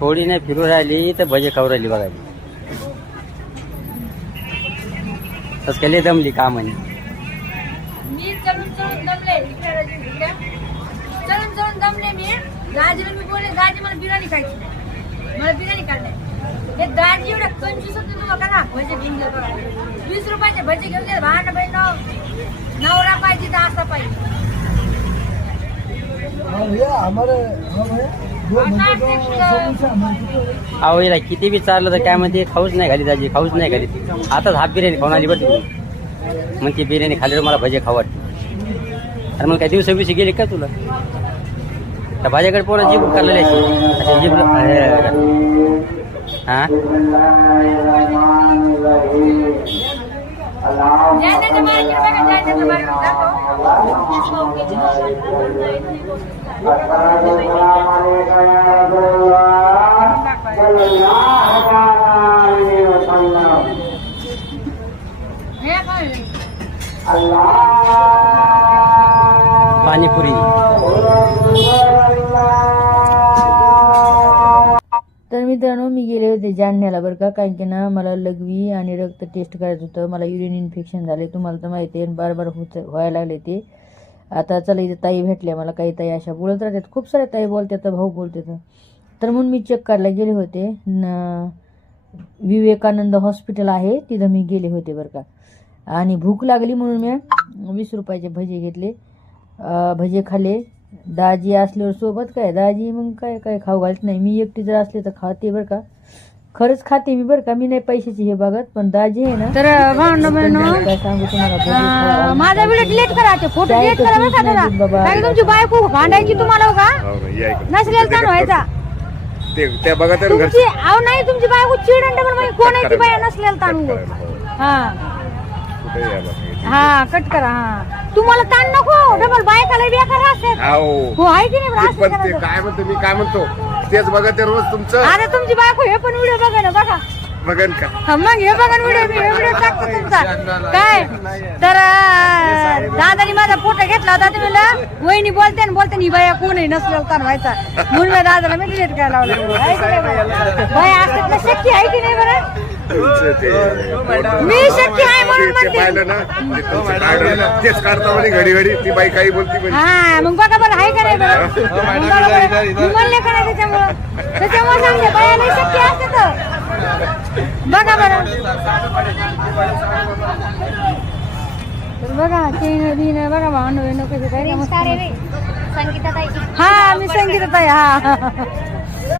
थोडी नाही फिरू राहिली तर भजे खाऊ राहिली बघायली. तस केले दमली का म्हणे. मी चढून चढून दमले चढून चढून दमले मी. दाजीला मी बोलले दाजी मला बिर्याणी खायची मला बिर्याणी काढले. हे दाजी एवढ्या कंजूस होते तुम्हाला का ना भजे घेऊन जातो 20 रुपयाचे भजे घेऊन गेले. भांड बहीण नवरा पाहिजे तर असा पाहिजे. अहो याला किती बी चाललं तर काय म्हणते खाऊच नाही घाली दाजी खाऊच नाही घाली. आताच हाफ बिर्याणी खाऊन आली बरं तुम्ही मग ती बिर्याणी खाल्ल्यावर मला भजे खाऊ वाटते. अरे मग काय दिवसाविषयी गेले का तुला त्या भाज्याकडे पोरं जीभ काढलेली अशी जीभ हा जायचं मार्केट बघा जायचं मार्केट पाणीपुरी. तर मित्रांनो मी गेले होते जालन्याला बरं का. कारण की ना मला लघवी आणि रक्त टेस्ट करायचं होतं. मला युरिन इन्फेक्शन झाले तुम्हाला तर माहिती आहे. बार व्हायला लागले ते. आता चला इथे ताई भेटल्या मला. काही ताई अशा बोलत राहतात खूप साऱ्या ताई बोलतात भाऊ बोलतात. तर म्हणून मी चेक करायला गेले होते विवेकानंद हॉस्पिटल आहे तिथं मी गेले होते बरं का. आणि भूक लागली म्हणून मी 20 रुपयाचे भजे घेतले. भजे खाल्ले. दाजी असल्यावर सोबत काय दाजी मग काय काय खाऊ घालत नाही. मी एकटी जर असले तर खाते बरं का. खरंच खाते मी बरं का. मी नाही पैशाची हे बघत पण दाजी आहे ना. तर काय सांगू तुम्हाला माझा व्हिडिओ डिलीट करा ते फोटो डिलीट करा बरं का दादा. काय तुमची बायको भांडायची तुम्हाला का नसलेल का व्हायचा त्या बघा तर तुमची अहो नाही तुमची बायको चिडंड पण कोण आहे ती बाया नसलेल ताण हा हा कट करा. हा तुम्हाला ताण नको डबल बायकाला बेकार असतात हो आहे की नाही. पण ते काय म्हणतो मी काय म्हणतो तेच बघा ते रोज तुमचं. आता तुमची बायको हे पण व्हिडिओ बघा ना बघा बघन का हा मग हे बघा व्हिडिओ मी व्हिडिओ टाकतो तुमचा काय. तर दादानी माझा फोटो घेतला होता ते म्हणलं वहिनी बोलते ना बोलते ही बाया कोण आहे नसलेला ताण व्हायचा म्हणून मी दादाला मी डिलीट करायला लावलं. बाया असतात ना शक्य आहे की नाही बरं. मी शक्य आहे म्हणून म्हणते तेच काढता म्हणे घडी घडी ती बाई काही बोलती. हा मग बघा बरं आहे का नाही बरं. मी म्हणले का नाही त्याच्यामुळे सांगते बाया नाही शक्य असते तर बघा बरं. तर बघा चेन बिन बघा भांडण कसे काय. संगीता ताई हा मी संगीता ताई हा